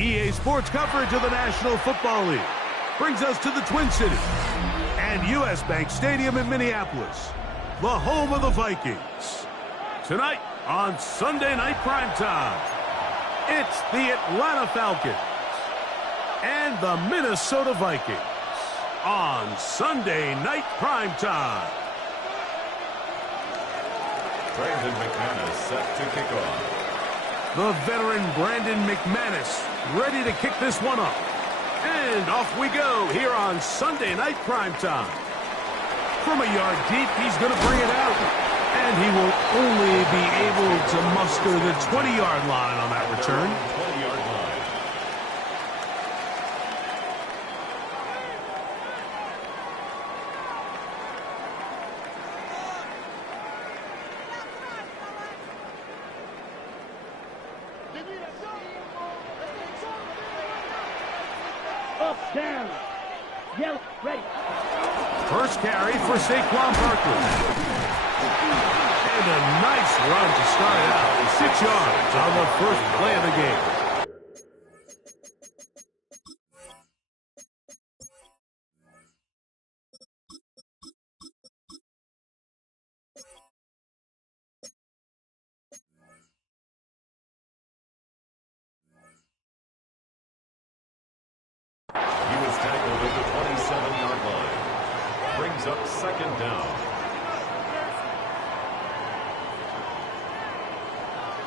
EA Sports coverage of the National Football League brings us to the Twin Cities and U.S. Bank Stadium in Minneapolis, the home of the Vikings. Tonight on Sunday Night Primetime, it's the Atlanta Falcons and the Minnesota Vikings on Sunday Night Primetime. Brandon McManus set to kick off. The veteran Brandon McManus ready to kick this one off. And off we go here on Sunday Night Primetime. From a yard deep, he's going to bring it out. And he will only be able to muster the 20-yard line on that return. 20-yard line. Down. Yell, ready. First carry for Saquon Barkley. And a nice run to start it out. 6 yards on the first play of the game. Up second down.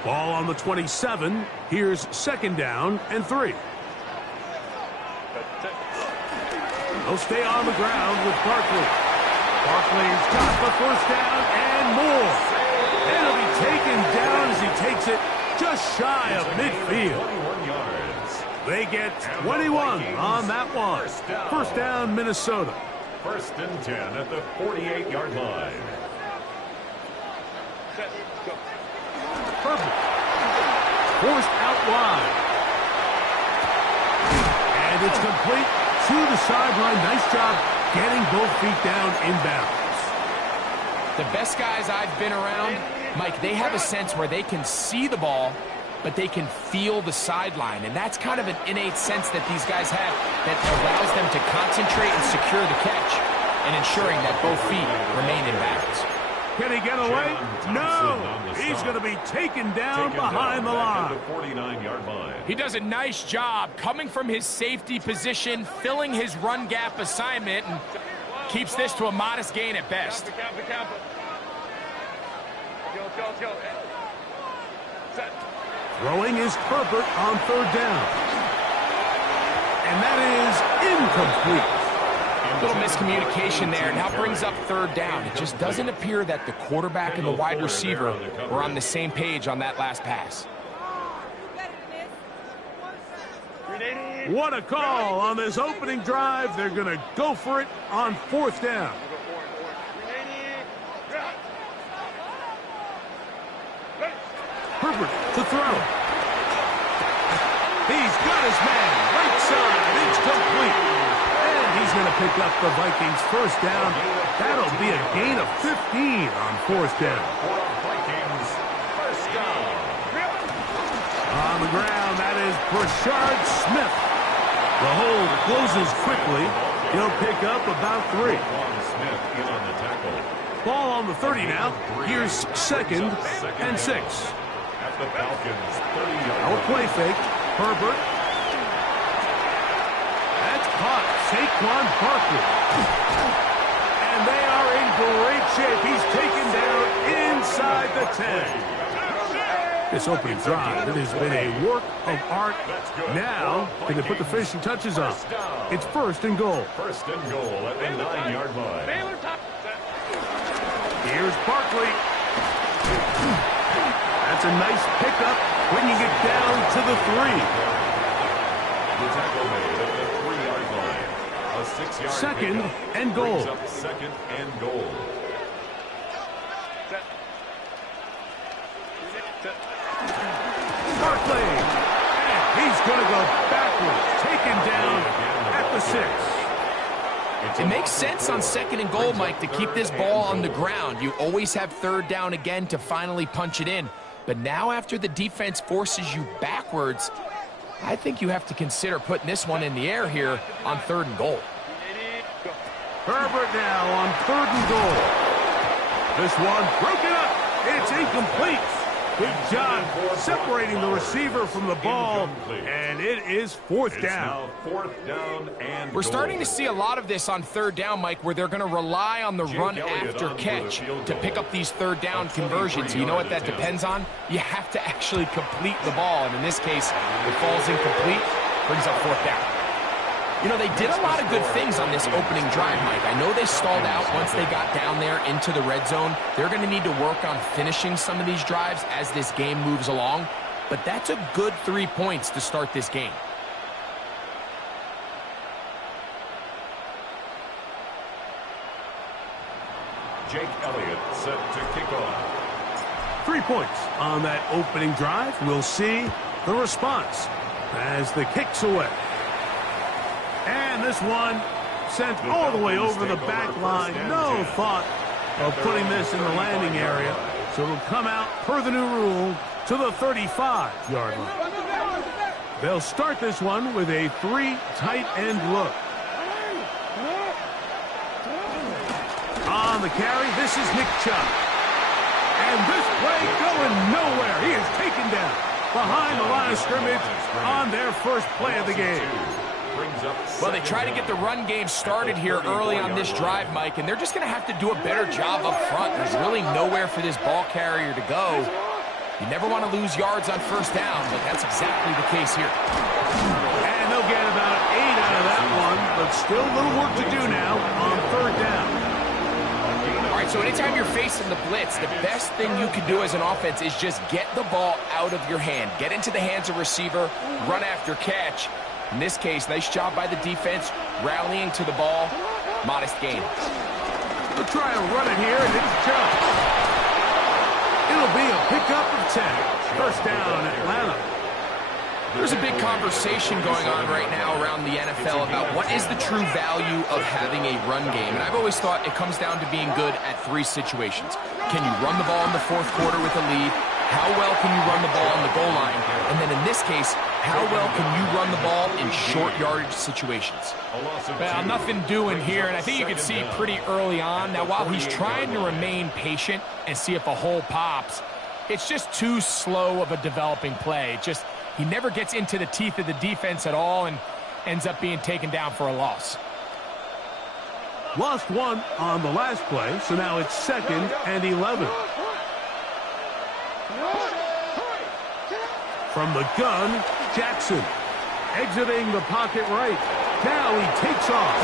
Ball on the 27. Here's second down and 3. They'll stay on the ground with Barkley. Barkley's got the first down and more. It'll be taken down as he takes it just shy of midfield. 21 yards. They get 21 on that one. First down, Minnesota. First and 10 at the 48-yard line. Perfect. Forced out wide. And it's complete to the sideline. Nice job getting both feet down inbounds. The best guys I've been around, Mike, they have a sense where they can see the ball, but they can feel the sideline. And that's kind of an innate sense that these guys have that allows them to concentrate and secure the catch and ensuring that both feet remain in bounds. Can he get away? No! He's going to be taken down behind the line. 49-yard line. He does a nice job coming from his safety position, filling his run gap assignment, and keeps this to a modest gain at best. Throwing is Herbert on third down. And that is incomplete. A little miscommunication there. Now brings up third down. It just doesn't appear that the quarterback and the wide receiver were on the same page on that last pass. What a call on this opening drive. They're going to go for it on fourth down. Herbert to throw. He's got his man. Right side. It's complete. And he's going to pick up the Vikings first down. That'll be a gain of 15 on fourth down. Vikings first down. On the ground, that is Brashard Smith. The hold closes quickly. He'll pick up about 3. Smith in on the tackle. Ball on the 30 now. Here's second and 6. At the Falcons 30-yard No play fake. Herbert. That's caught. Saquon Barkley. And they are in great shape. He's taken down inside the 10. This opening drive, it has been a work of art. Now, can they put the finishing touches on? It's first and goal. First and goal at the 9-yard line. Here's Barkley. That's a nice pickup bringing it down to the 3. The tackle made at the 3-yard line. A 6-yard Second pickup and goal. brings up second and goal. Barkley. And he's going to go backwards. Taken down at the 6. It makes sense on second and goal, Mike, to keep this ball on the ground. You always have third down again to finally punch it in. But now after the defense forces you backwards, I think you have to consider putting this one in the air here on third and goal. Herbert now on third and goal. This one broken up. It's incomplete. Good job separating the receiver from the ball, and it is fourth down. Now fourth down and We're starting to goal. see a lot of this on third down, Mike, where they're going to rely on the run after catch to pick up these third down conversions. You know what that depends on? You have to actually complete the ball, and in this case, it falls incomplete, brings up fourth down. You know, they did a lot of good things on this opening drive, Mike. I know they stalled out once they got down there into the red zone. They're going to need to work on finishing some of these drives as this game moves along. But that's a good 3 points to start this game. Jake Elliott set to kick off. 3 points on that opening drive. We'll see the response as the kick's away. And this one sent all the way over the back line. No thought of putting this in the landing area. So it'll come out per the new rule to the 35-yard line. They'll start this one with a 3 tight end look. On the carry, this is Nick Chubb. And this play going nowhere. He is taken down behind the line of scrimmage on their first play of the game. Well, they try to get the run game started here early on this drive, Mike, and they're just going to have to do a better job up front. There's really nowhere for this ball carrier to go. You never want to lose yards on first down, but that's exactly the case here. And they'll get about 8 out of that one, but still a little work to do now on third down. All right, so anytime you're facing the blitz, the best thing you can do as an offense is just get the ball out of your hand. Get into the hands of receiver, run after catch. In this case, nice job by the defense, rallying to the ball. Modest gain. They'll try and run it here, and it's Chubb. It'll be a pickup of 10. First down, Atlanta. There's a big conversation going on right now around the NFL about what is the true value of having a run game. And I've always thought it comes down to being good at 3 situations. Can you run the ball in the fourth quarter with a lead? How well can you run the ball on the goal line? And then in this case, how well can you run the ball in short yardage situations? Well, nothing doing here, and I think you can see pretty early on. Now, while he's trying to remain patient and see if a hole pops, it's just too slow of a developing play. He never gets into the teeth of the defense at all and ends up being taken down for a loss. Lost one on the last play, so now it's 2nd and 11. From the gun, Jackson exiting the pocket right. Now he takes off,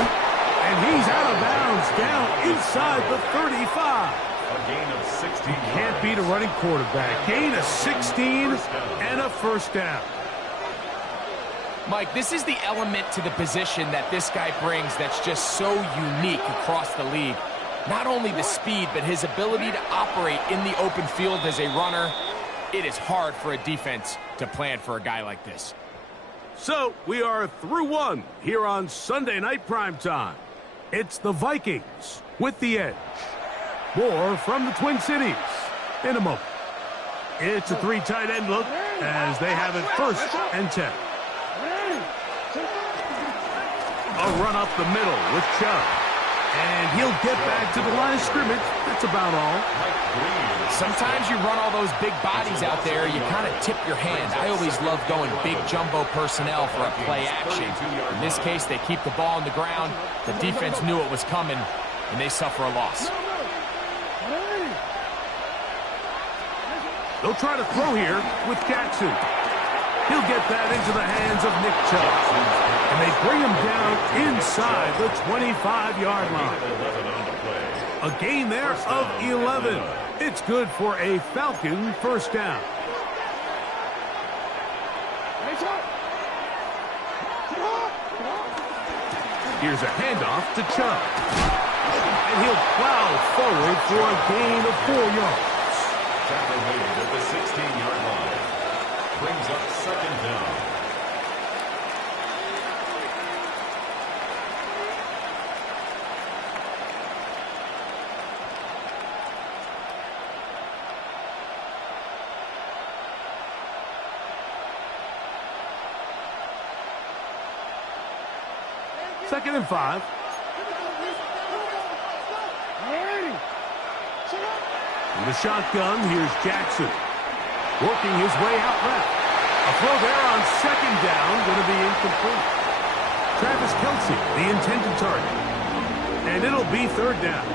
and he's out of bounds down inside the 35. A gain of 16. Can't beat a running quarterback. Gain of 16 and a first down. Mike, this is the element to the position that this guy brings that's just so unique across the league. Not only the speed, but his ability to operate in the open field as a runner. It is hard for a defense to plan for a guy like this. So we are through one here on Sunday Night Primetime. It's the Vikings with the edge. More from the Twin Cities in a moment. It's a 3 tight end look as they have it 1st and 10. A run up the middle with Chubb. And he'll get back to the line of scrimmage. That's about all. Sometimes you run all those big bodies out there, you kind of tip your hand. I always love going big jumbo personnel for a play action. In this case, they keep the ball on the ground. The defense knew it was coming, and they suffer a loss. They'll try to throw here with Jackson. He'll get that into the hands of Nick Chubb. And they bring him down inside the 25-yard line. A gain there of 11. It's good for a Falcon first down. Here's a handoff to Chubb. And he'll plow forward for a gain of 4 yards. Tackle made at the 16-yard line. Brings up second down. Second and 5. In the shotgun, here's Jackson. Working his way out left. A throw there on second down, going to be incomplete. Travis Kelce, the intended target. And it'll be third down.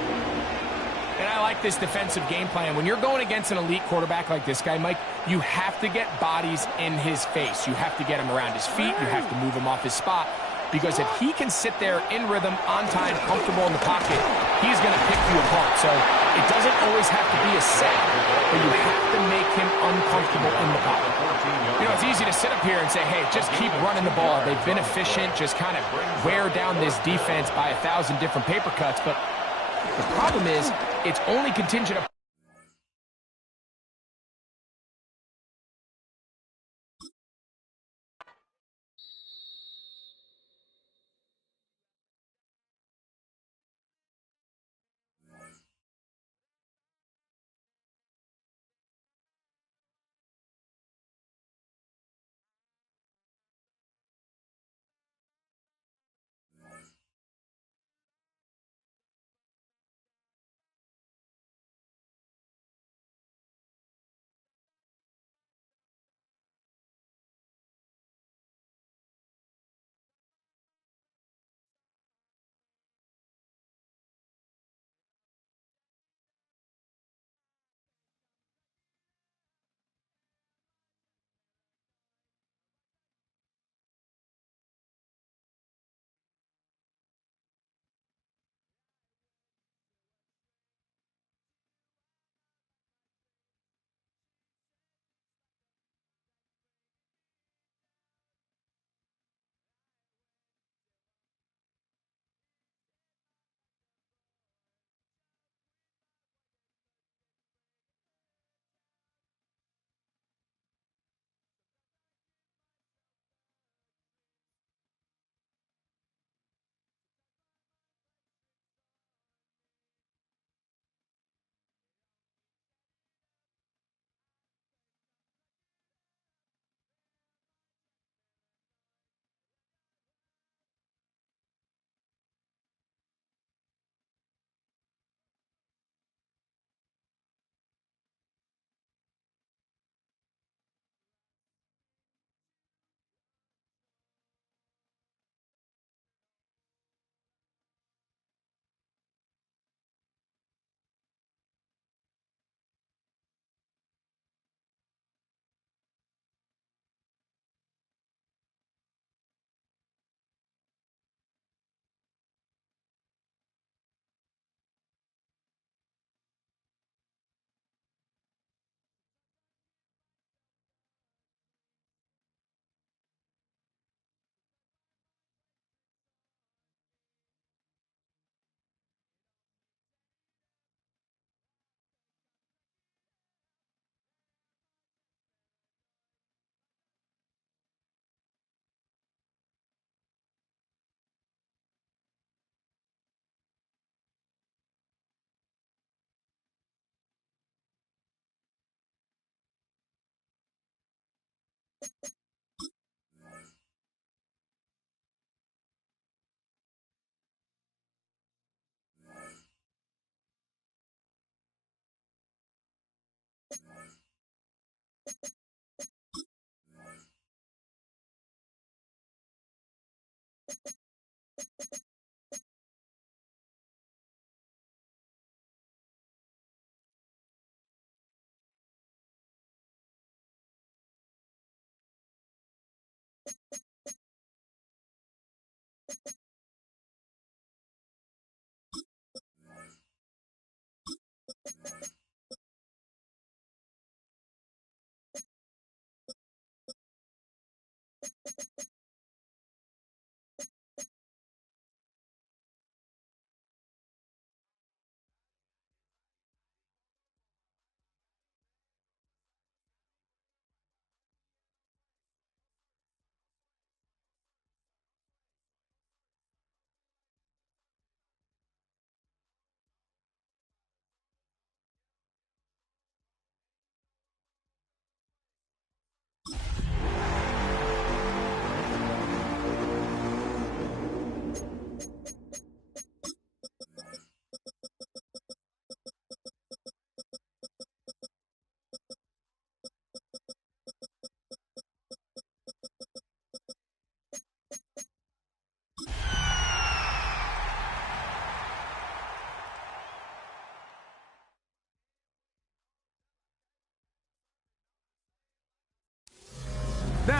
And I like this defensive game plan. When you're going against an elite quarterback like this guy, Mike, you have to get bodies in his face. You have to get him around his feet. You have to move him off his spot. Because if he can sit there in rhythm, on time, comfortable in the pocket, he's going to pick you apart. So it doesn't always have to be a sack, but you have to make him uncomfortable in the pocket. You know, it's easy to sit up here and say, hey, just keep running the ball. They've been efficient, just kind of wear down this defense by 1,000 different paper cuts. But the problem is, it's only contingent upon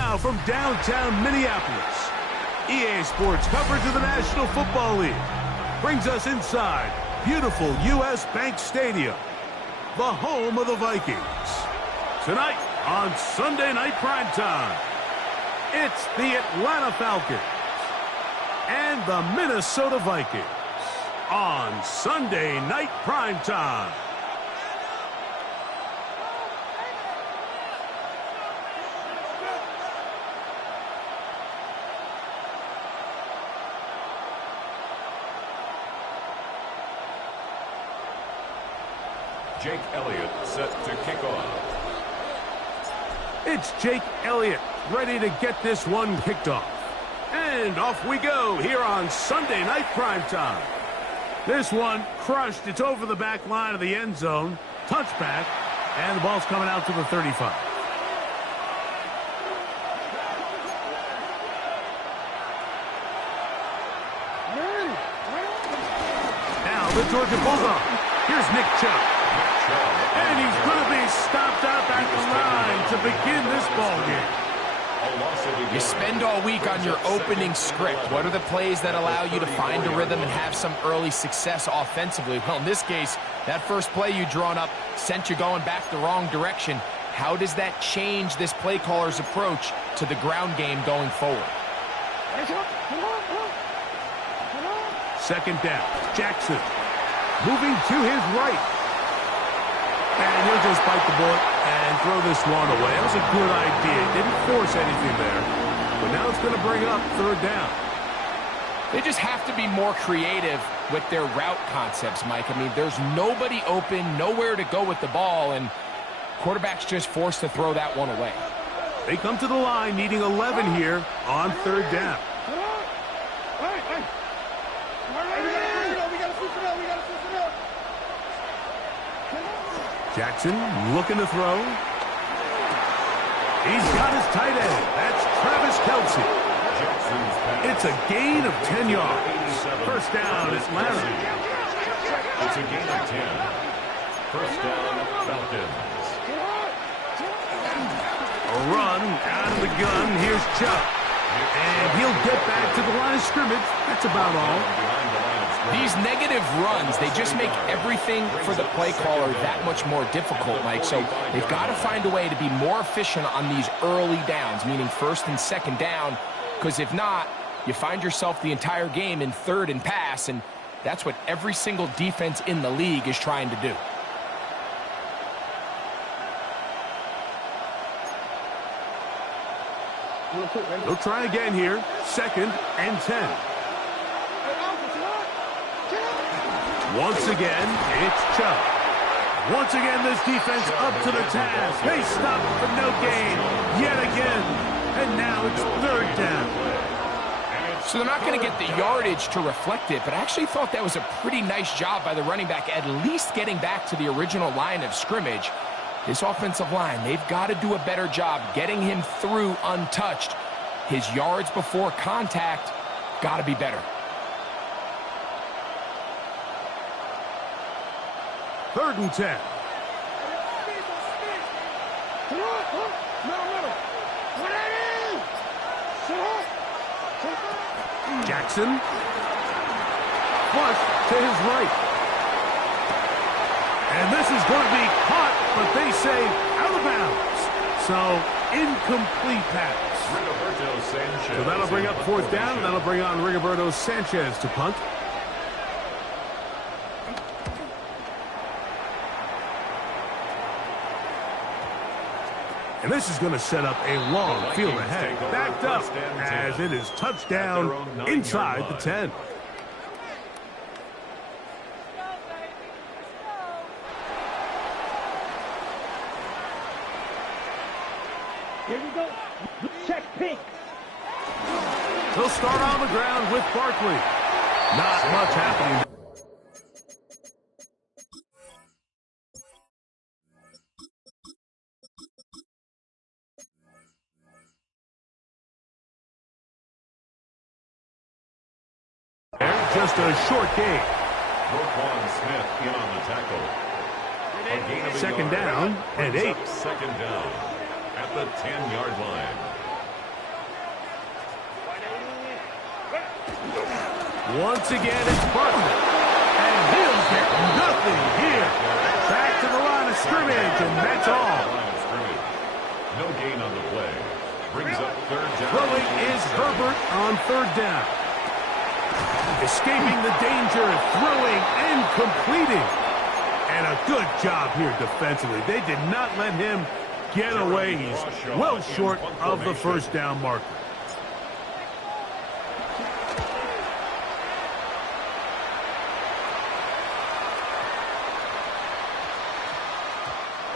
Now from downtown Minneapolis, EA Sports coverage of the National Football League brings us inside beautiful U.S. Bank Stadium, the home of the Vikings. Tonight on Sunday Night Primetime, it's the Atlanta Falcons and the Minnesota Vikings on Sunday Night Primetime. Jake Elliott set to kick off. It's Jake Elliott ready to get this one kicked off. And off we go here on Sunday Night Primetime. This one crushed. It's over the back line of the end zone. Touchback. And the ball's coming out to the 35. Now the Georgia Bulldog. Here's Nick Chubb. And he's going to be stopped out at the line to begin this ball game. You spend all week on your opening script. What are the plays that allow you to find a rhythm and have some early success offensively? Well, in this case, that first play you drawn up sent you going back the wrong direction. How does that change this play caller's approach to the ground game going forward? Second down. Jackson moving to his right. And he'll just bite the bullet and throw this one away. That was a good idea. Didn't force anything there. But now it's going to bring up third down. They just have to be more creative with their route concepts, Mike. I mean, there's nobody open, nowhere to go with the ball, and quarterback's just forced to throw that one away. They come to the line needing 11 here on third down. Jackson looking to throw. He's got his tight end. That's Travis Kelce. It's a gain of 10 yards. First down, Atlanta. It's a gain of 10. First down, Falcons. A run out of the gun. Here's Chubb. And he'll get back to the line of scrimmage. That's about all. These negative runs, they just make everything for the play caller that much more difficult, Mike. So they've got to find a way to be more efficient on these early downs, meaning first and second down, because if not, you find yourself the entire game in third and pass, and that's what every single defense in the league is trying to do. They'll try again here. Second and 10. Once again, it's Chubb. Once again, this defense up to the task. They stop for no gain yet again. And now it's third down. So they're not going to get the yardage to reflect it, but I actually thought that was a pretty nice job by the running back, at least getting back to the original line of scrimmage. This offensive line, they've got to do a better job getting him through untouched. His yards before contact got to be better. Third and 10. Jackson. Flush to his right. And this is going to be caught, but they say out of bounds. So, incomplete pass. So that'll bring up fourth down, and that'll bring on Rigoberto Sanchez to punt. And this is going to set up a long field ahead. Backed up as it is touchdown inside the 10. Here we go. Check pink. He'll start on the ground with Barkley. Not much happening. Just a short game. Smith in on the tackle. Second down and 8. Second down at the 10-yard line. Once again, it's Bartlett. And he'll get nothing here. Back to the line of scrimmage, and that's all. No gain on the play. Brings up third down. Throwing is Herbert on third down. Escaping the danger, throwing and completing. And a good job here defensively. They did not let him get away. He's well short of the first down marker.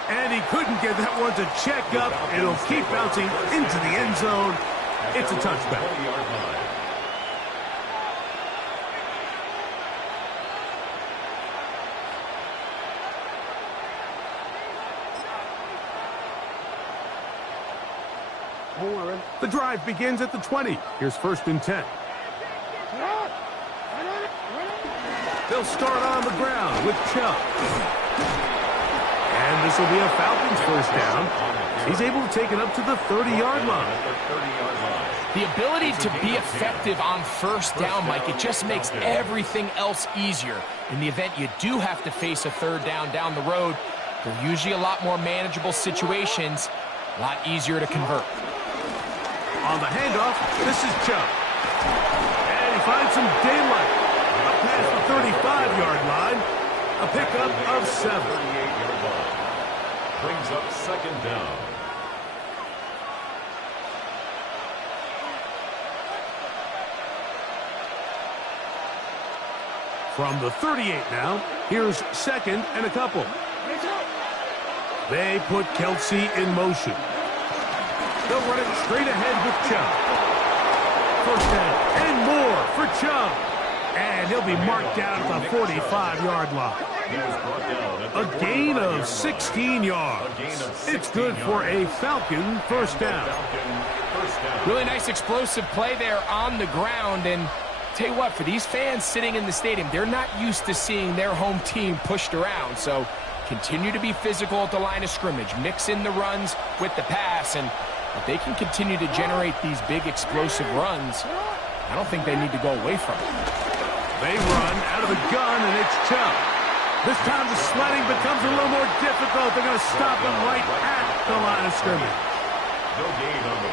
And he couldn't get that one to check up. It'll keep bouncing into the end zone. It's a touchback. The drive begins at the 20. Here's 1st and 10. They'll start on the ground with Chubb. And this will be a Falcons first down. He's able to take it up to the 30-yard line. The ability to be effective on first down, Mike, it just makes everything else easier. In the event you do have to face a third down the road, they're usually a lot more manageable situations, a lot easier to convert. On the handoff, this is Chubb. And he finds some daylight. Up past the 35-yard line. A pickup of 7. 38-yard line. Brings up 2nd down. From the 38 now, here's 2nd and a couple. They put Kelsey in motion. They'll run it straight ahead with Chubb. First down and more for Chubb. And he'll be marked down at the 45-yard line. A gain of 16 yards. It's good for a Falcon first down. Really nice explosive play there on the ground. And tell you what, for these fans sitting in the stadium, they're not used to seeing their home team pushed around. So continue to be physical at the line of scrimmage. Mix in the runs with the pass. And if they can continue to generate these big explosive runs, I don't think they need to go away from it. They run out of the gun, and it's Chubb. This time the sledding becomes a little more difficult. They're going to stop him right at the line of scrimmage.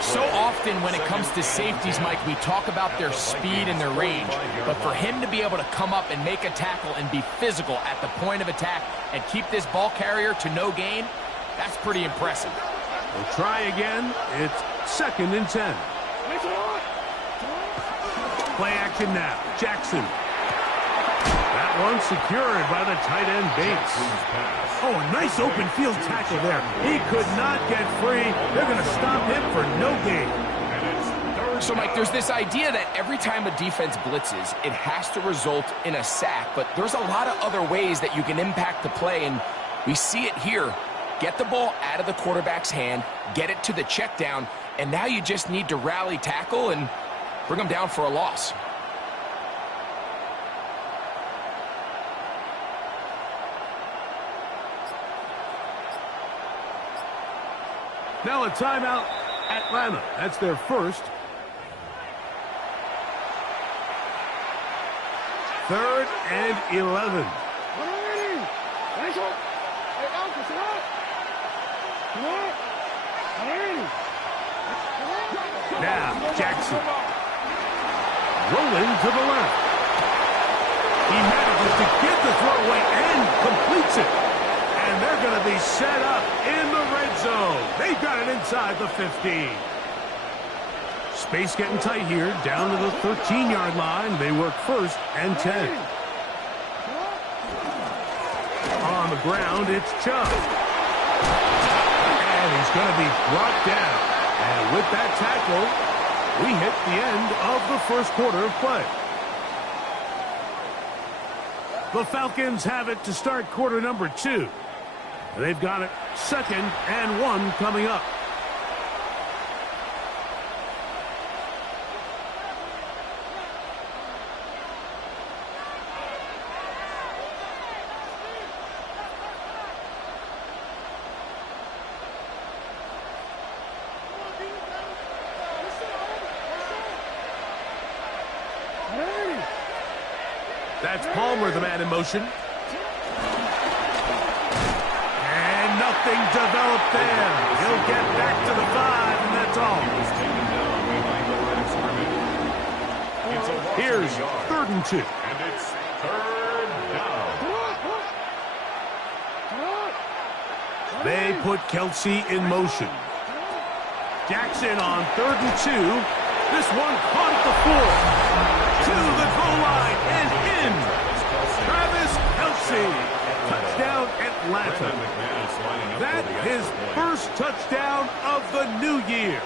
So often when it comes to safeties, Mike, we talk about their speed and their range. But for him to be able to come up and make a tackle and be physical at the point of attack and keep this ball carrier to no gain, that's pretty impressive. We'll try again. It's 2nd and 10. Play action now. Jackson. That one secured by the tight end Bates. Oh, a nice open field tackle there. He could not get free. They're going to stop him for no gain. So, Mike, there's this idea that every time a defense blitzes, it has to result in a sack. But there's a lot of other ways that you can impact the play, and we see it here. Get the ball out of the quarterback's hand, get it to the check down, and now you just need to rally tackle and bring them down for a loss. Now a timeout, Atlanta. That's their first. 3rd and 11. Now, Jackson. Rolling to the left. He manages to get the throw away and completes it. And they're going to be set up in the red zone. They've got it inside the 15. Space getting tight here, down to the 13-yard line. They work 1st and 10. On the ground, it's Chubb. And he's going to be brought down. And with that tackle, we hit the end of the first quarter of play. The Falcons have it to start quarter number 2. They've got it 2nd and 1 coming up. That's Palmer, the man in motion. And nothing developed there. He'll get back to the 5, and that's all. He was taken down behind the line of scrimmage. It's a loss of Here's a yard. 3rd and 2. And it's 3rd down. They put Kelsey in motion. Jackson on 3rd and 2. This one caught at the 4. To the goal line and in. Travis Kelsey. Touchdown Atlanta. That his first touchdown of the new year.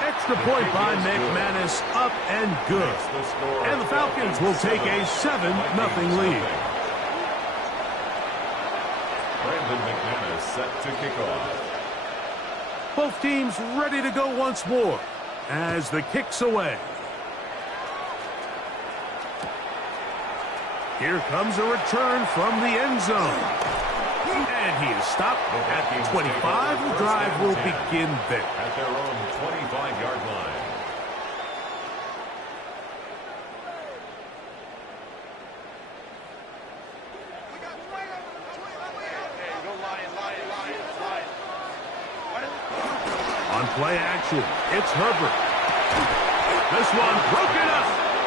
Extra point by McManus, up and good. And the Falcons will take a 7-0 lead. Brandon McManus set to kick off. Both teams ready to go once more as the kick's away. Here comes a return from the end zone. And he is stopped at the 25. The drive will begin there. At their own 25-yard line. On play action, it's Herbert. This one broken up.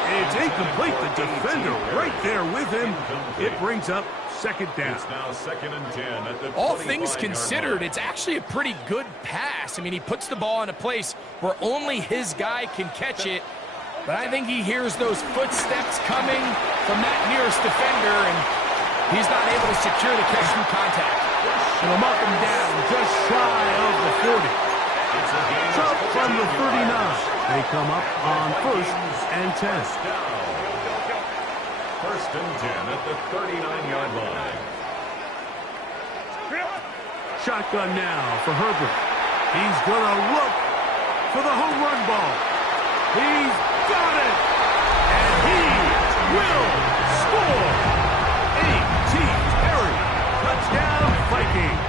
It's incomplete. The defender right there with him. It brings up 2nd down. It's now 2nd and 10 at the All things 25-yard considered, line. it's actually a pretty good pass. I mean, he puts the ball in a place where only his guy can catch it. But I think he hears those footsteps coming from that nearest defender, and he's not able to secure the catch through contact. And they'll mark him down just shy of the 40. Up from the 39. They come up on 1st and 10. 1st and 10 at the 39-yard line. Shotgun now for Herbert. He's going to look for the home run ball. He's got it. And he will score. A.T. Terry. Touchdown, Vikings.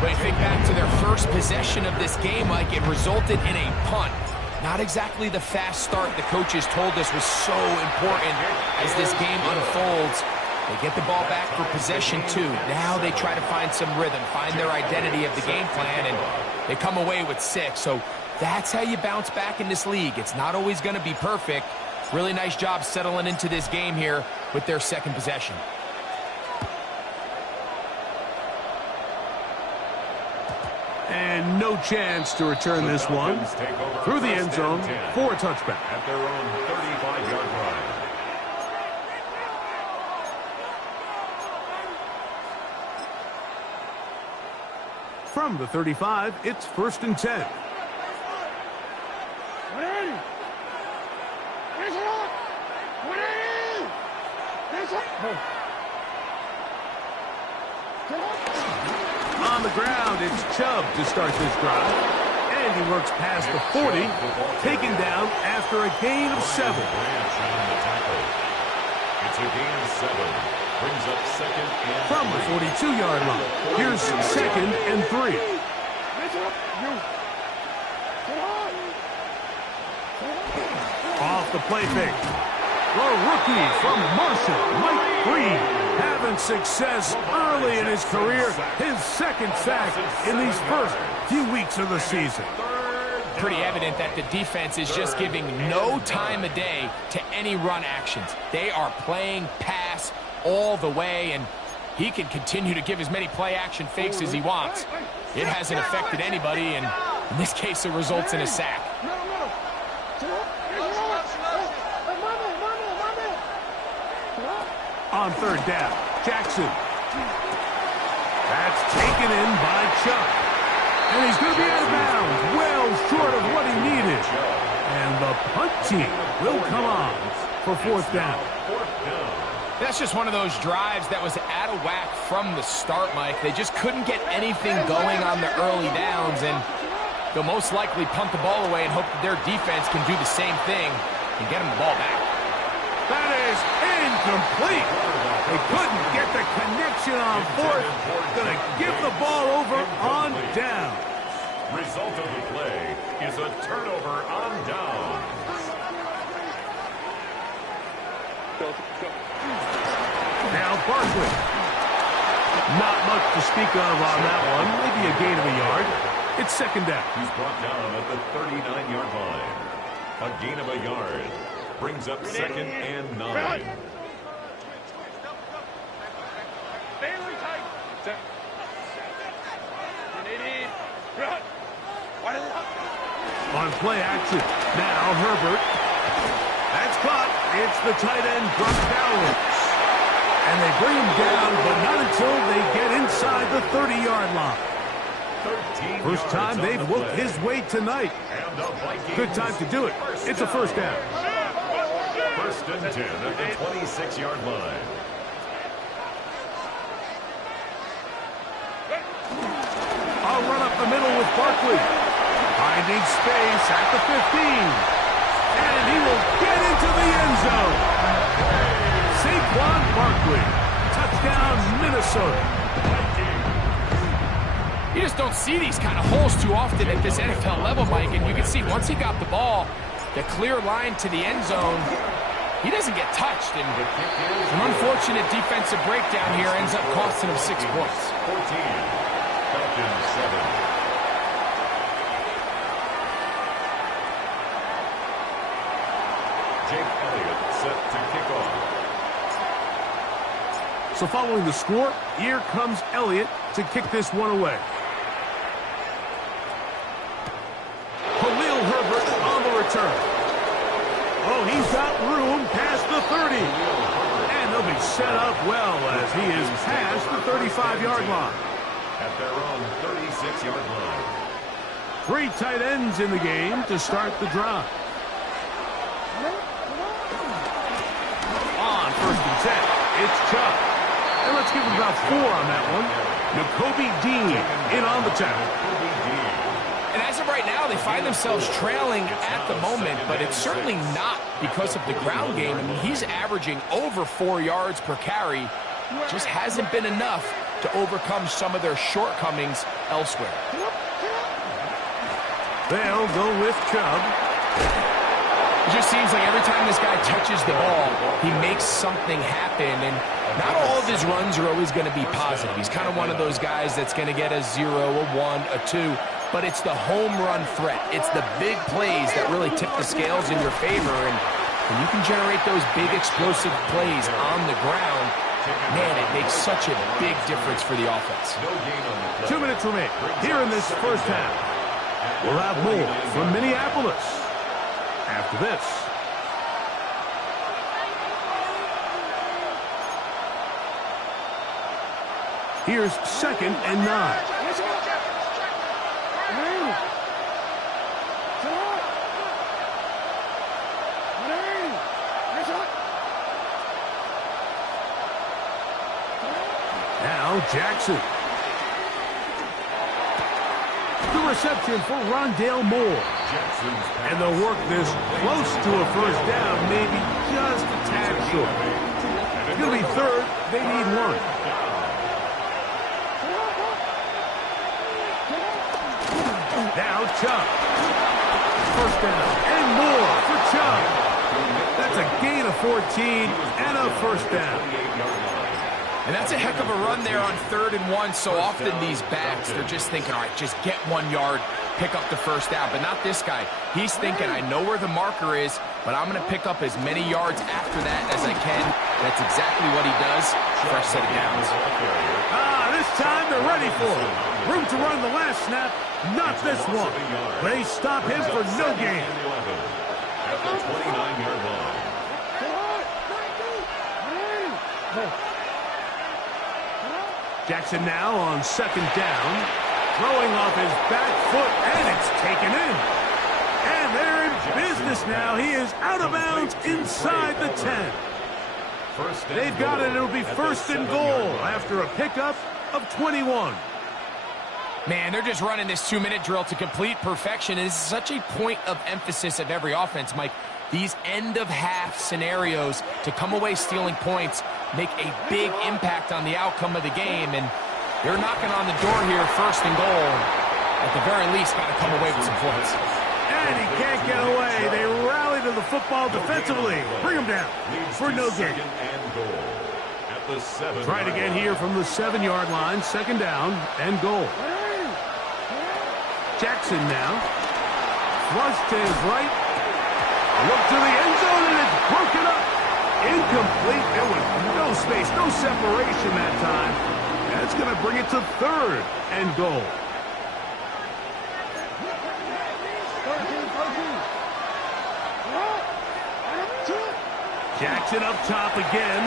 But you think back to their first possession of this game, Mike, it resulted in a punt. Not exactly the fast start the coaches told us was so important as this game unfolds. They get the ball back for possession 2. Now they try to find some rhythm, find their identity of the game plan, and they come away with 6. So that's how you bounce back in this league. It's not always going to be perfect. Really nice job settling into this game here with their 2nd possession. And no chance to return this one through the end zone for a touchback. At their own 35-yard line. From the 35, it's 1st and 10. On the ground, it's Chubb to start this drive. And he works past the 40, taken down after a gain of 7. It's a gain of 7. Brings up 2nd and From the 42-yard line, here's 2nd and 3. Off the play fake. The rookie from Marshall, Mike Green, having success early in his career. His 2nd sack in these first few weeks of the season. Pretty evident that the defense is just giving no time of day to any run actions. They are playing pass all the way, and he can continue to give as many play-action fakes as he wants. It hasn't affected anybody, and in this case, it results in a sack. On 3rd down, Jackson. That's taken in by Chubb. And he's going to be out of bounds, well short of what he needed. And the punt team will come on for 4th down. That's just one of those drives that was out of whack from the start, Mike. They just couldn't get anything going on the early downs, and they'll most likely punt the ball away and hope that their defense can do the same thing and get them the ball back. That is incomplete. They couldn't get the connection on 4th. Going to give the ball over on down. Result of the play is a turnover on downs. Now Barkley. Not much to speak of on that one. Maybe a gain of a yard. It's second down. He's brought down at the 39-yard line. A gain of a yard brings up second and 9. On play action. Now Herbert. That's caught. It's the tight end, Gronkowski. And they bring him down, but not until they get inside the 30-yard line. First time they've looked his way tonight. Good time to do it. It's a first down. First and 10 at the 26-yard line. I'll run up the middle with Barkley. Finding space at the 15. And he will get into the end zone. Saquon Barkley. Touchdown, Minnesota. You just don't see these kind of holes too often at this NFL level, Mike. And you can see once he got the ball, the clear line to the end zone, he doesn't get touched. And an unfortunate defensive breakdown here ends up costing him 6 points. 14. Falcons 7. Jake Elliott set to kick off. So following the score, here comes Elliott to kick this one away. Khalil Herbert on the return. Oh, he's got room past the 30. And he'll be set up well as he is past the 35-yard line. At their own 36-yard line. 3 tight ends in the game to start the drive. On first and 10, it's Chubb. And let's give him about 4 on that one. Nakobe Dean in on the tackle. And as of right now, they find themselves trailing at the moment, but it's certainly not because of the ground game. I mean, he's averaging over 4 yards per carry. Just hasn't been enough to overcome some of their shortcomings elsewhere. They'll go with Chubb. It just seems like every time this guy touches the ball, he makes something happen, and not all of his runs are always going to be positive. He's kind of one of those guys that's going to get a 0, a 1, a 2, but it's the home run threat. It's the big plays that really tip the scales in your favor, and when you can generate those big explosive plays on the ground, man, it makes such a big difference for the offense. 2 minutes remain here in this first half. We'll have more from Minneapolis after this. Here's second and 9. Now Jackson. The reception for Rondale Moore. And they'll work this close to a first down, maybe just a tad short. It's going to be third. They need 1. Now Chubb. First down and more for Chubb. That's a gain of 14 and a first down. And that's a heck of a run there on 3rd and 1. So often these backs, they're just thinking, all right, just get 1 yard, pick up the first down. But not this guy. He's thinking, I know where the marker is, but I'm going to pick up as many yards after that as I can. That's exactly what he does. Fresh set of downs. This time they're ready for it. Room to run the last snap, not this one. They stop him for no gain. At the 29-yard line. Jackson now on second down, throwing off his back foot, and it's taken in. And they're in business now. He is out of bounds inside the 10. They've got it. It'll be first and goal after a pickup of 21. Man, they're just running this 2-minute drill to complete perfection. This is such a point of emphasis of every offense, Mike. These end-of-half scenarios to come away stealing points make a big impact on the outcome of the game, and they're knocking on the door here, first and goal. At the very least, got to come away with some points. And he can't get away. They rally to the football defensively. Bring him down for no gain. Try it again here from the 7-yard line. Second down and goal. Jackson now. Flush to his right. Look to the end zone, and it's broken up. Incomplete. There was no space, no separation that time. That's going to bring it to third and goal. Jackson up top again.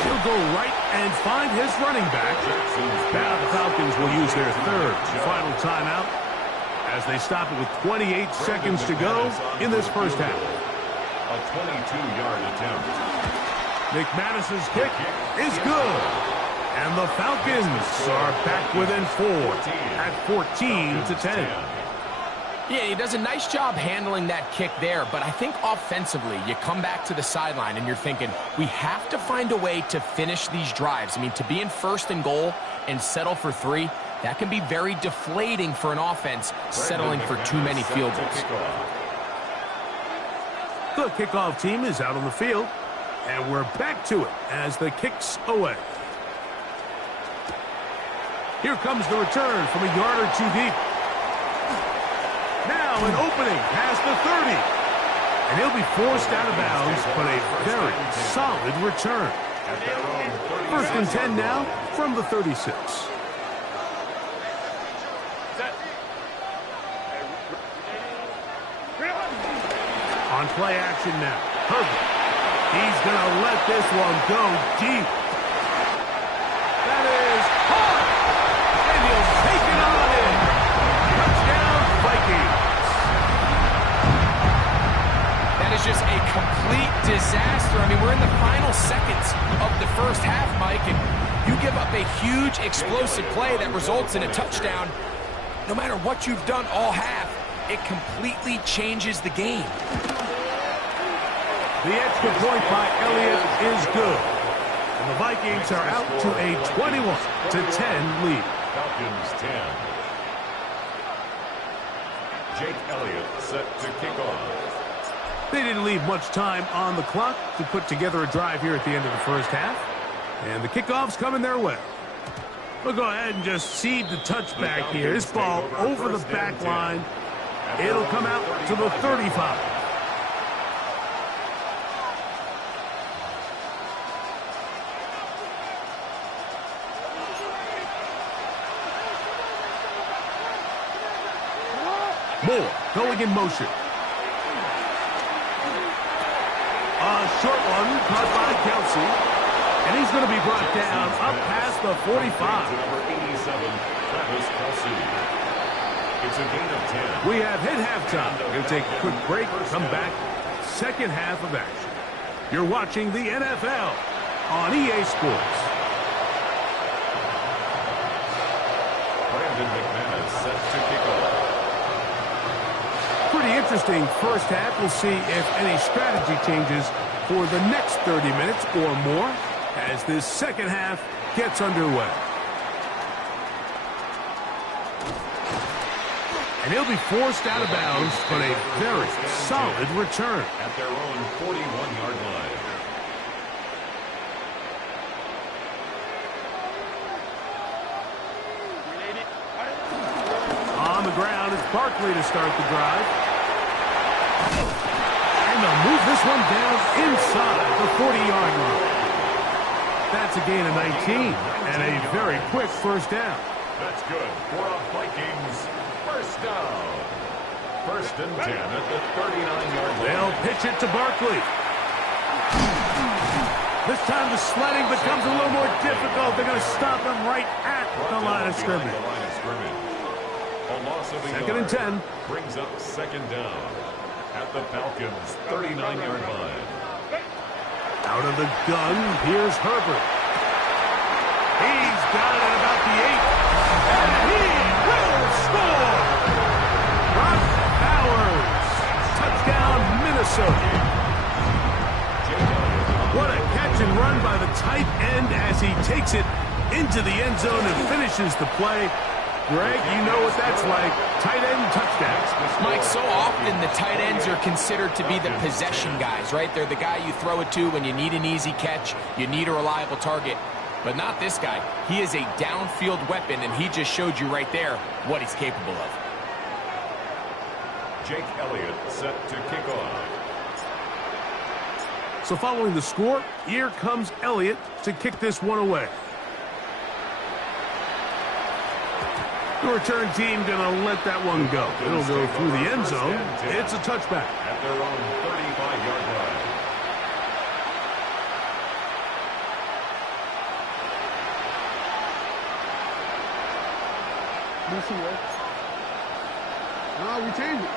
He'll go right and find his running back. Now the Falcons will use their third final timeout as they stop it with 28 seconds to go in this first half. A 22-yard attempt. McManus's kick is good. And the Falcons are back within 4 at 14-10. Yeah, he does a nice job handling that kick there, but I think offensively, you come back to the sideline and you're thinking, we have to find a way to finish these drives. I mean, to be in first and goal and settle for 3, that can be very deflating for an offense settling for too many field goals. The kickoff team is out on the field, and we're back to it as the kick's away. Here comes the return from a yard or 2 deep. Now an opening past the 30. And he'll be forced out of bounds, but a very solid return. First and 10 now from the 36. On play action now. Herbert. He's going to let this one go deep. That is hard. And he'll take it on in. Touchdown, Vikings. That is just a complete disaster. I mean, we're in the final seconds of the first half, Mike, and you give up a huge explosive play that results in a touchdown. No matter what you've done all half, it completely changes the game. The extra point by Elliott is good. And the Vikings are out to a 21-10 lead. Falcons 10. Jake Elliott set to kick off. They didn't leave much time on the clock to put together a drive here at the end of the first half. And the kickoff's coming their way. We'll go ahead and just seed the touchback here. This ball over the back line. It'll come out to the 35. Moore going in motion. A short one caught by Kelsey. And he's going to be brought down up past the 45. Number 87, Travis Kelsey. It's a gain of 10. We have hit halftime. We're going to take a quick break. Come back. Second half of action. You're watching the NFL on EA Sports. Brandon McManus set to kick off. Pretty interesting first half. We'll see if any strategy changes for the next 30 minutes or more as this second half gets underway. And he'll be forced out of bounds, but a very solid return. At their own 41-yard line. On the ground, it's Barkley to start the drive. And they'll move this one down inside the 40-yard line. That's a gain of 19 and a very quick first down. That's good for a Vikings first down. First and 10 at the 39-yard line. They'll pitch it to Barkley. This time the sledding becomes a little more difficult. They're going to stop him right at the line of scrimmage. Second and 10. Brings up second down at the Falcons' 39-yard line. Out of the gun, here's Herbert. He's got it at about the 8. And he will score! Brock Bowers. Touchdown, Minnesota. What a catch and run by the tight end as he takes it into the end zone and finishes the play. Greg, you know what that's like. Tight end touchdown. Mike, so often the tight ends are considered to be the possession guys, right? They're the guy you throw it to when you need an easy catch, you need a reliable target. But not this guy. He is a downfield weapon, and he just showed you right there what he's capable of. Jake Elliott set to kick off. So following the score, here comes Elliott to kick this one away. The return team going to let that one go. It'll go through the end zone. It's a touchback. At their own 35-yard line. We changed it.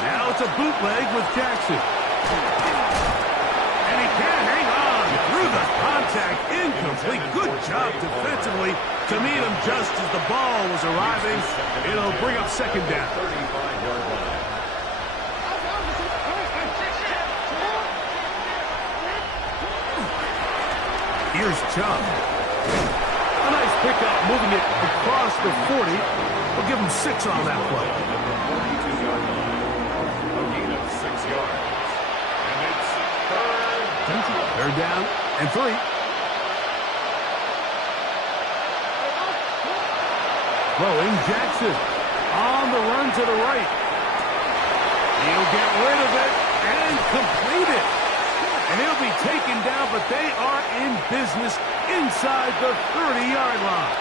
Now it's a bootleg with Jackson. And he can't hang on through the contact. Incomplete. Good job defensively to meet him just as the ball was arriving. It'll bring up second down. 35-yard line. Here's Chubb. A nice pickup, moving it across the 40. We'll give him 6 on that play. 42-yard line. A gain of 6 yards. And it's Third down and 3. Throwing Jackson on the run to the right. He'll get rid of it and complete it. And he'll be taken down, but they are in business inside the 30-yard line.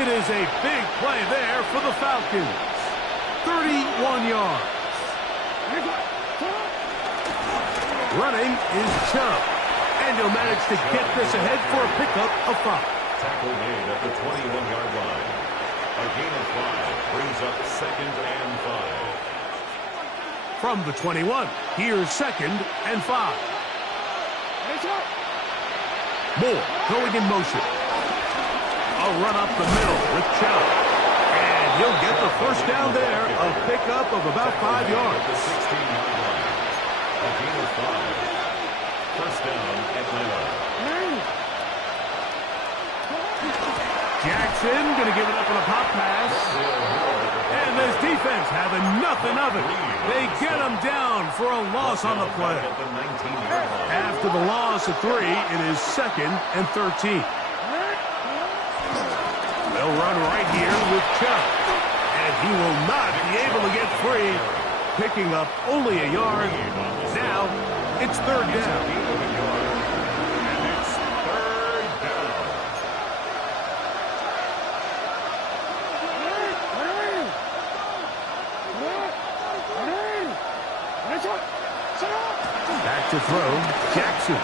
It is a big play there for the Falcons. 31 yards. Running is Chubb. And he'll manage to get this ahead for a pickup of 5. tackle made at the 21-yard line. A gain of 5 brings up second and 5. From the 21, here's second and 5. Moore going in motion. A run up the middle with Chubb. And he'll get the first down there. A pickup of about 5 yards. The 16-yard line. A gain of 5. First down, Atlanta. Jackson going to give it up on a pop pass. And this defense having nothing of it. They get him down for a loss on the play. At the 19-yard line. After the loss of 3, it is second and 13. They'll run right here with Chubb. And he will not be able to get free. Picking up only a yard. Now it's third down. And it's third down. Back to throw. Jackson.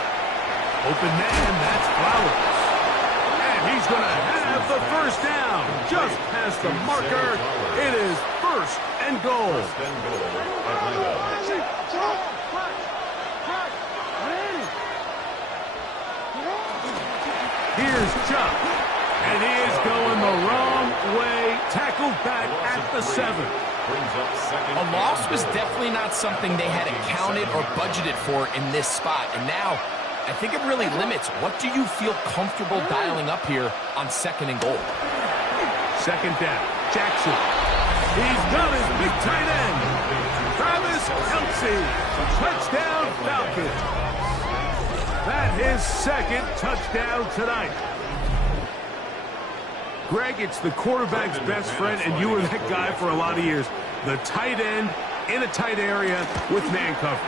Open man, that's Flowers. And he's going to have the first down. Just past the marker. It is first and goal. First and goal, Atlanta. Here's Chubb. And he is going the wrong way. Tackled back at the 7. Brings up second. A loss was definitely not something they had accounted or budgeted for in this spot. And now, I think it really limits what do you feel comfortable dialing up here on second and goal. Second down. Jackson. He's got his big tight end. Travis Kelce. Touchdown Falcons. That his second touchdown tonight. Greg, it's the quarterback's best friend, and you were that guy for a lot of years. The tight end in a tight area with man coverage.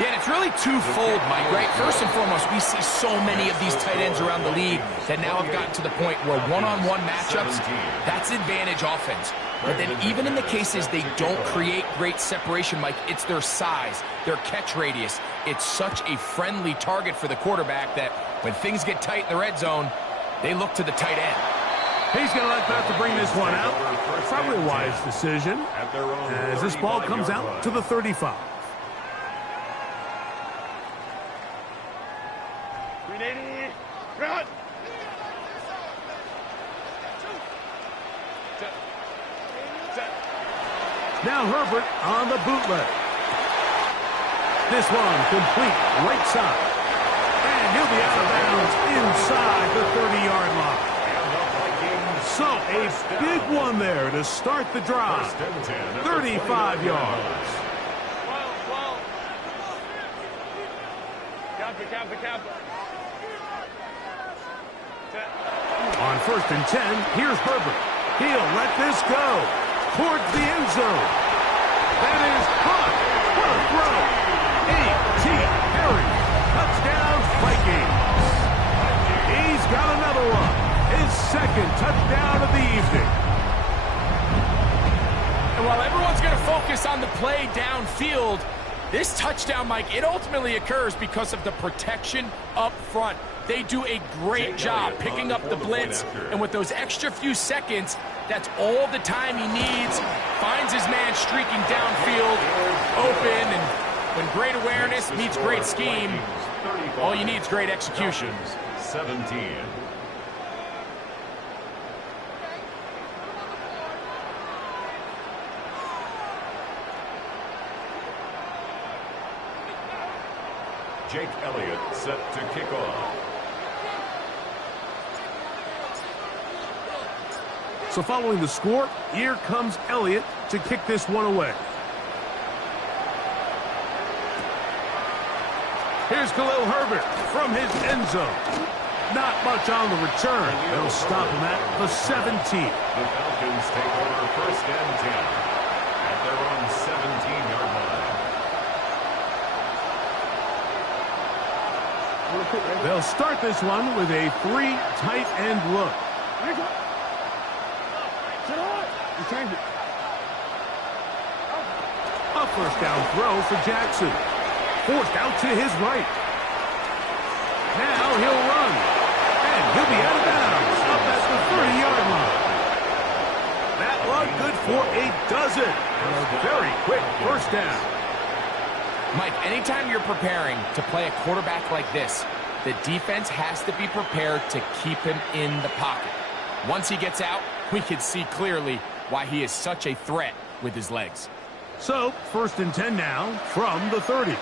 Yeah, and it's really twofold, Mike, right? First and foremost, we see so many of these tight ends around the league that now have gotten to the point where one-on-one matchups, that's advantage offense. But then even in the cases they don't create great separation, Mike, it's their size, their catch radius. It's such a friendly target for the quarterback that when things get tight in the red zone, they look to the tight end. He's going to let that to bring this one out. Probably a wise decision as this ball comes out to the 35. Now Herbert on the bootleg. This one complete right side. And he'll be out of bounds inside the 30-yard line. So a big one there to start the drive. 35 yards. On 1st and 10, here's Herbert. He'll let this go towards the end zone. That is caught. What a throw. A.T. Perry. Touchdown, Vikings. He's got another one. His second touchdown of the evening. And while everyone's going to focus on the play downfield, this touchdown, Mike, it ultimately occurs because of the protection up front. They do a great job picking up the blitz, and with those extra few seconds, that's all the time he needs. Finds his man streaking downfield, open, and when great awareness meets great scheme, all you need is great execution. 17. Jake Elliott set to kick off. So following the score, here comes Elliott to kick this one away. Here's Khalil Herbert from his end zone. Not much on the return. They'll stop him at the 17. The Falcons take over 1st and 10 at their own 17-yard line. They'll start this one with a 3 tight end look. A 1st down throw for Jackson. Forced out to his right. Now he'll run. And he'll be out of bounds up at the 30-yard line. That one good for a dozen. And a very quick 1st down. Mike, anytime you're preparing to play a quarterback like this, the defense has to be prepared to keep him in the pocket. Once he gets out, we can see clearly why he is such a threat with his legs. So, 1st and 10 now from the 30.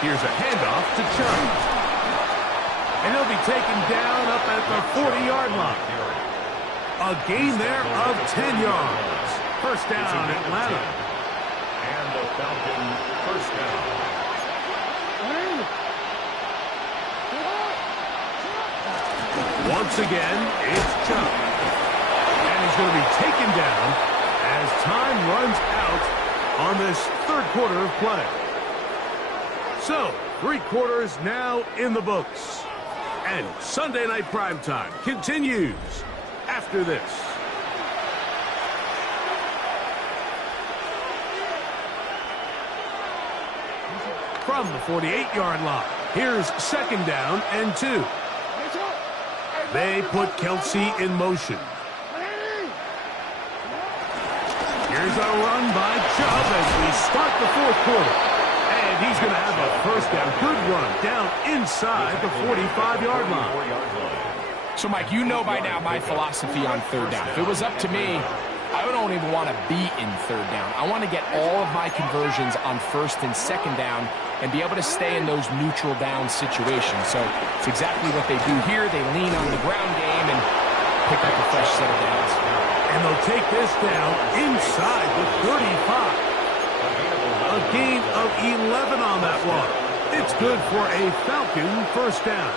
Here's a handoff to Chubb. And he'll be taken down up at the 40-yard line. A gain there of 10 yards. 1st down, Atlanta. And the Falcon 1st down. Once again, it's Chubb. And he's going to be taken down as time runs out on this 3rd quarter of play. So, 3 quarters now in the books. And Sunday Night Primetime continues after this. From the 48-yard line, here's 2nd down and 2. They put Kelsey in motion. Here's a run by Chubb as we start the 4th quarter. And he's going to have a 1st down. Good run down inside the 45-yard line. So, Mike, you know by now my philosophy on 3rd down. If it was up to me, I don't even want to be in 3rd down. I want to get all of my conversions on 1st and 2nd down and be able to stay in those neutral down situations. So it's exactly what they do here. They lean on the ground game and pick up a fresh set of downs. And they'll take this down inside the 35. A gain of 11 on that one. It's good for a Falcon 1st down.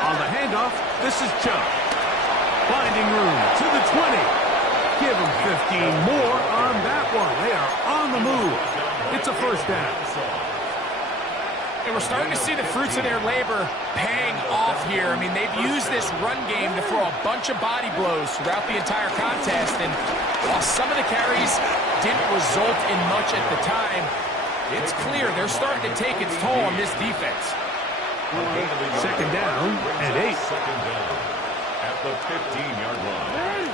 On the handoff, this is Chubb. Finding room to the 20. Give him 15 more on that one. They are on the move. It's a 1st down. And we're starting to see the fruits of their labor paying off here. I mean, they've used this run game to throw a bunch of body blows throughout the entire contest. And while some of the carries didn't result in much at the time, it's clear they're starting to take its toll on this defense. 2nd down and 8. 2nd down at the 15-yard line.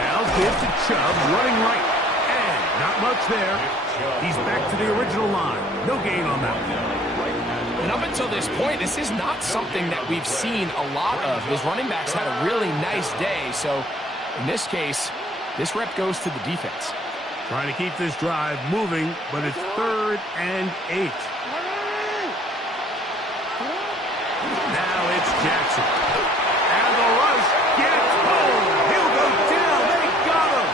Now give to Chubb running right. And Not much there. He's back to the original line. No gain on that one. And up until this point, this is not something that we've seen a lot of. His running backs had a really nice day. So in this case, this rep goes to the defense. Trying to keep this drive moving, but it's 3rd and 8. Now it's Jackson. And the rush gets home. He'll go down. They got him.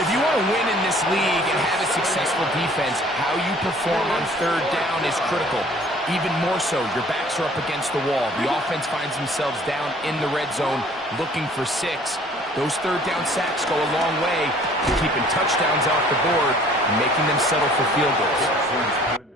If you want to win in this league and have a successful defense, how you perform on 3rd down is critical. Even more so, your backs are up against the wall. The offense finds themselves down in the red zone looking for 6. Those 3rd down sacks go a long way to keeping touchdowns off the board and making them settle for field goals.